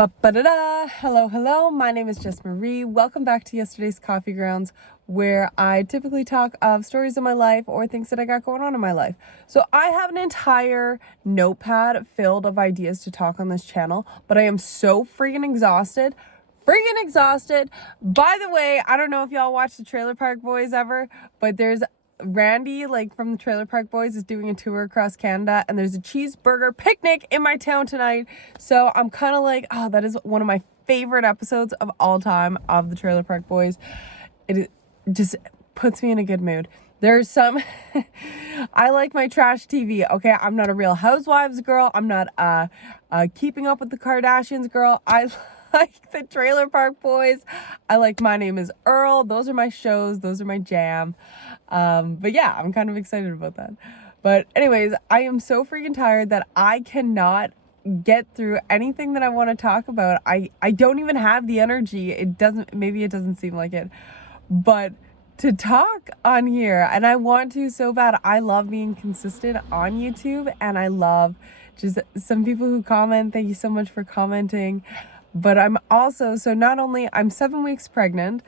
Ba-ba-da-da. Hello. My name is Jess Marie. Welcome back to yesterday's Coffee Grounds, where I typically talk of stories of my life or things that I got going on in my life. So I have an entire notepad filled of ideas to talk on this channel, but I am so freaking exhausted. By the way, I don't know if y'all watch the Trailer Park Boys ever, but there's Randy, from the Trailer Park Boys, is doing a tour across Canada, and there's a cheeseburger picnic in my town tonight. So I'm kind of like, oh, that is one of my favorite episodes of all time of the Trailer Park Boys. It just puts me in a good mood. There's some, I like my trash TV. Okay, I'm not a Real Housewives girl. I'm not Keeping Up with the Kardashians girl. I like the Trailer Park Boys. I like My Name is Earl. Those are my shows. Those are my jam. But yeah, I'm kind of excited about that. But anyways, I am so freaking tired that I cannot get through anything that I want to talk about. I don't even have the energy. Maybe it doesn't seem like it, but to talk on here, and I want to so bad. I love being consistent on YouTube, and I love just some people who comment. Thank you so much for commenting. But I'm also, so not only I'm 7 weeks pregnant,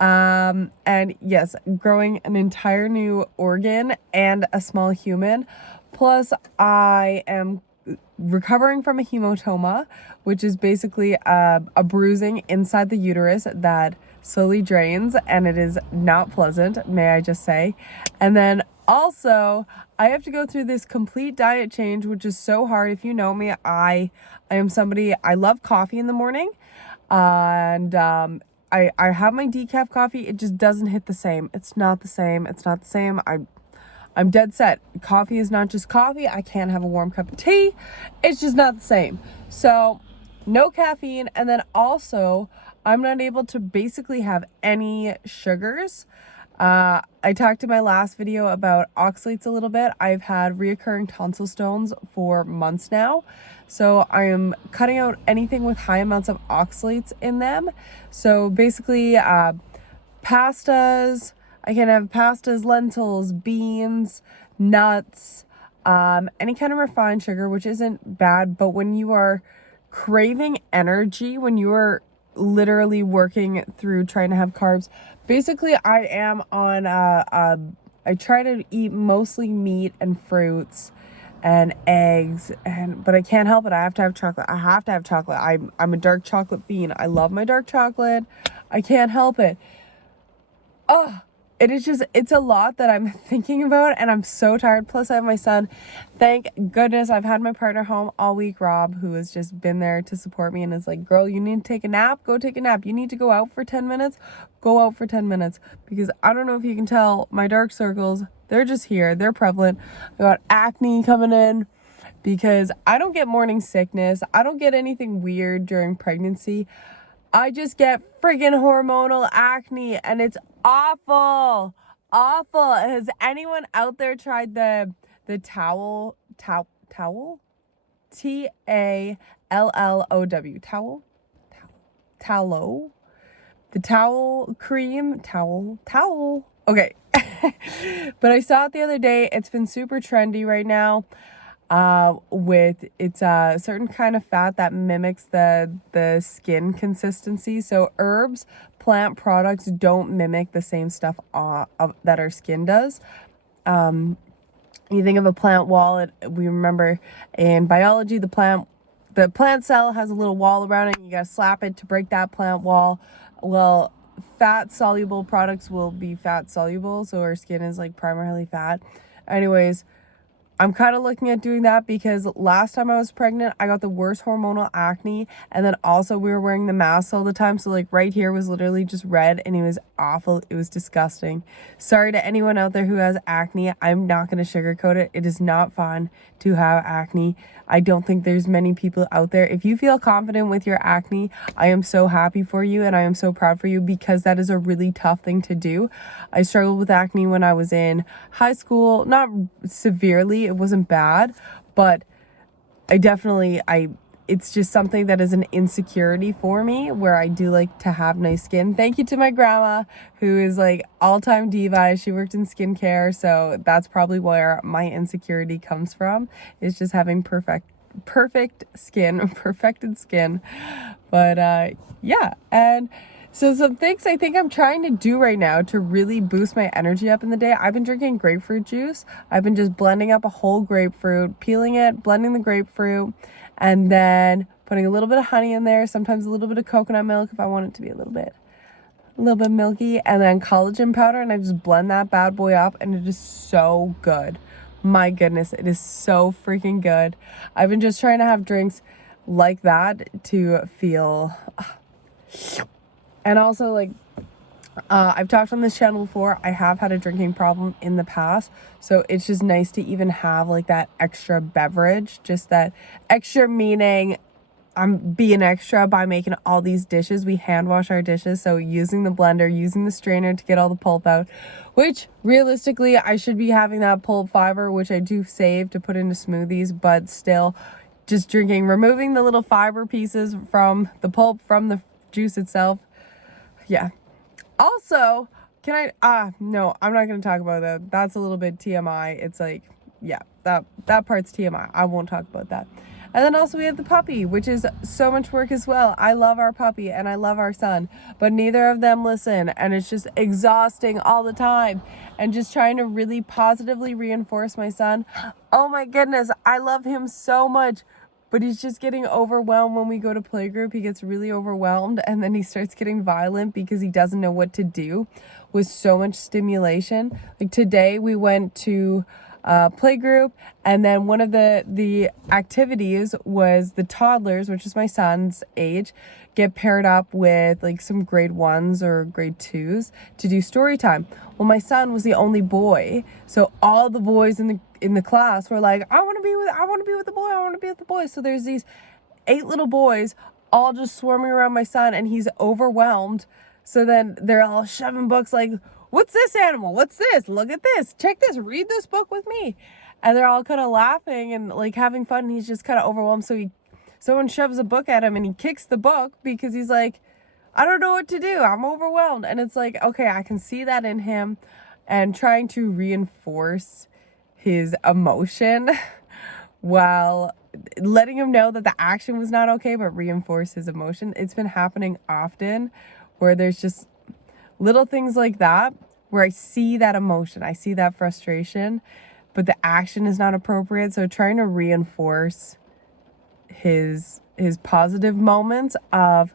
and yes, growing an entire new organ and a small human, plus I am recovering from a hematoma, which is basically a bruising inside the uterus that slowly drains, and it is not pleasant, may I just say. And then also I have to go through this complete diet change, which is so hard. If you know me, I am somebody, I love coffee in the morning, and I have my decaf coffee. It just doesn't hit the same. It's not the same. I'm dead set. Coffee is not just coffee. I can't have a warm cup of tea. It's just not the same. So no caffeine. And then also I'm not able to basically have any sugars. I talked in my last video about oxalates a little bit. I've had reoccurring tonsil stones for months now. So I am cutting out anything with high amounts of oxalates in them. So basically, pastas, I can have pastas, lentils, beans, nuts, any kind of refined sugar, which isn't bad. But when you are craving energy, when you are literally working through trying to have carbs, basically I am on I try to eat mostly meat and fruits and eggs, but I can't help it. I have to have chocolate. I'm a dark chocolate fiend. I love my dark chocolate. I can't help it. It's a lot that I'm thinking about, and I'm so tired. Plus I have my son. Thank goodness I've had my partner home all week, Rob, who has just been there to support me and is like, girl, you need to take a nap, go take a nap. You need to go out for 10 minutes, go out for 10 minutes. Because I don't know if you can tell, my dark circles, they're just here. They're prevalent. I got acne coming in because I don't get morning sickness. I don't get anything weird during pregnancy. I just get friggin' hormonal acne, and it's awful. Has anyone out there tried the towel? Towel? Tallow. Tallow? The towel cream? Towel. Okay. But I saw it the other day. It's been super trendy right now. It's a certain kind of fat that mimics the skin consistency. So herbs, plant products don't mimic the same stuff that our skin does. You think of a plant wall, we remember in biology, the plant cell has a little wall around it, and you gotta slap it to break that plant wall. Well, fat soluble products will be fat soluble, so our skin is primarily fat. Anyways, I'm kind of looking at doing that because last time I was pregnant, I got the worst hormonal acne. And then also we were wearing the mask all the time. So right here was literally just red, and it was awful. It was disgusting. Sorry to anyone out there who has acne. I'm not going to sugarcoat it. It is not fun to have acne. I don't think there's many people out there. If you feel confident with your acne, I am so happy for you, and I am so proud for you, because that is a really tough thing to do. I struggled with acne when I was in high school, not severely. It wasn't bad, but it's just something that is an insecurity for me, where I do like to have nice skin. Thank you to my grandma, who is all-time diva. She worked in skincare, so that's probably where my insecurity comes from, is just having perfected skin. But yeah, and so some things I think I'm trying to do right now to really boost my energy up in the day. I've been drinking grapefruit juice. I've been just blending up a whole grapefruit, peeling it, blending the grapefruit, and then putting a little bit of honey in there, sometimes a little bit of coconut milk if I want it to be a little bit milky, and then collagen powder, and I just blend that bad boy up, and it is so good. My goodness, it is so freaking good. I've been just trying to have drinks like that to feel, and also like, I've talked on this channel before, I have had a drinking problem in the past, so it's just nice to even have like that extra beverage, just that extra meaning I'm being extra by making all these dishes. We hand wash our dishes, so using the blender, using the strainer to get all the pulp out, which realistically I should be having that pulp fiber, which I do save to put into smoothies, but still just drinking, removing the little fiber pieces from the pulp from the juice itself. Yeah. Also, can I no, I'm not going to talk about that. That's a little bit TMI. It's like, yeah, that part's TMI. I won't talk about that. And then also we have the puppy, which is so much work as well. I love our puppy and I love our son, but neither of them listen, and it's just exhausting all the time. And just trying to really positively reinforce my son. Oh my goodness, I love him so much, but he's just getting overwhelmed when we go to playgroup. He gets really overwhelmed, and then he starts getting violent because he doesn't know what to do with so much stimulation. Like today we went to playgroup, and then one of the activities was the toddlers, which is my son's age, get paired up with like some grade 1s or grade 2s to do story time. Well, my son was the only boy, so all the boys in the class were like, I want to be with the boy, I want to be with the boy. So there's these 8 little boys all just swarming around my son, and he's overwhelmed. So then they're all shoving books like, what's this animal? What's this? Look at this. Check this. Read this book with me. And they're all kind of laughing and like having fun. And he's just kind of overwhelmed. So someone shoves a book at him and he kicks the book because he's like, I don't know what to do. I'm overwhelmed. And it's like, okay, I can see that in him, and trying to reinforce his emotion while letting him know that the action was not okay, but reinforce his emotion. It's been happening often where there's just little things like that where I see that emotion, I see that frustration, but the action is not appropriate. So trying to reinforce his positive moments of,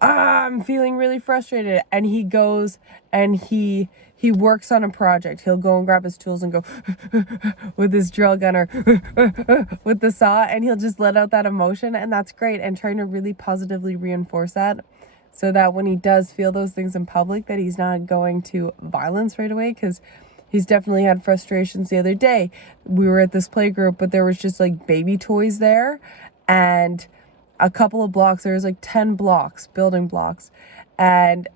I'm feeling really frustrated, and he goes and he works on a project. He'll go and grab his tools and go with his drill gunner with the saw, and he'll just let out that emotion, and that's great. And trying to really positively reinforce that, so that when he does feel those things in public, that he's not going to violence right away, because he's definitely had frustrations. The other day we were at this play group, but there was just like baby toys there, and a couple of blocks, there was like 10 blocks, building blocks, and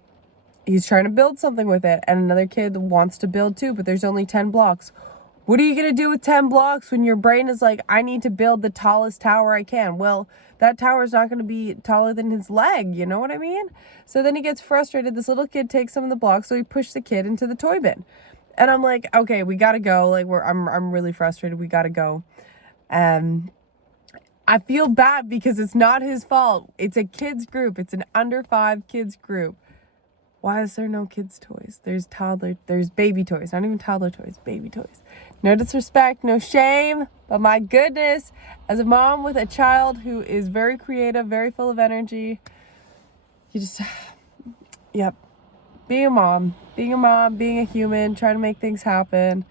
he's trying to build something with it, and another kid wants to build too, but there's only 10 blocks. What are you going to do with 10 blocks when your brain is like, I need to build the tallest tower I can? Well, that tower is not going to be taller than his leg, you know what I mean? So then he gets frustrated. This little kid takes some of the blocks, so he pushed the kid into the toy bin. And I'm like, okay, we got to go. Like, I'm really frustrated. We got to go. And I feel bad because it's not his fault. It's a kids group. It's an under 5 kids group. Why is there no kids toys? There's baby toys, not even toddler toys, baby toys. No disrespect, no shame, but my goodness, as a mom with a child who is very creative, very full of energy, you just, yep, being a mom, being a human, trying to make things happen,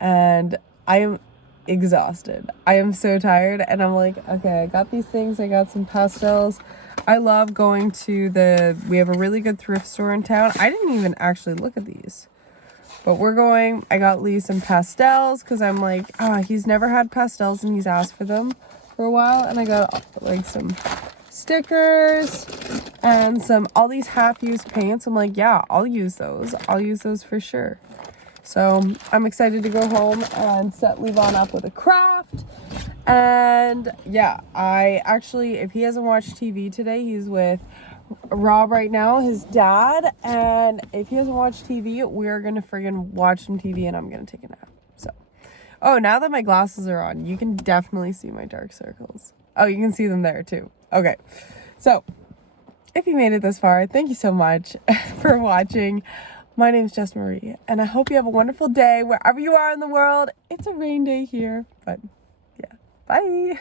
and I am exhausted. I am so tired, and I'm like, okay, I got these things, I got some pastels. I love going to we have a really good thrift store in town. I didn't even actually look at these, but I got Lee some pastels because I'm like, he's never had pastels and he's asked for them for a while. And I got like some stickers and all these half-used paints. I'm like, yeah, I'll use those. I'll use those for sure. So I'm excited to go home and set Levon up with a craft. And yeah, if he hasn't watched TV today, he's with Rob right now, his dad. And if he hasn't watched TV, we're going to friggin' watch some TV, and I'm going to take a nap. So Oh, now that my glasses are on, you can definitely see my dark circles. Oh, you can see them there too. Okay. So, if you made it this far, thank you so much for watching. My name is Jess Marie, and I hope you have a wonderful day wherever you are in the world. It's a rain day here, but yeah. Bye.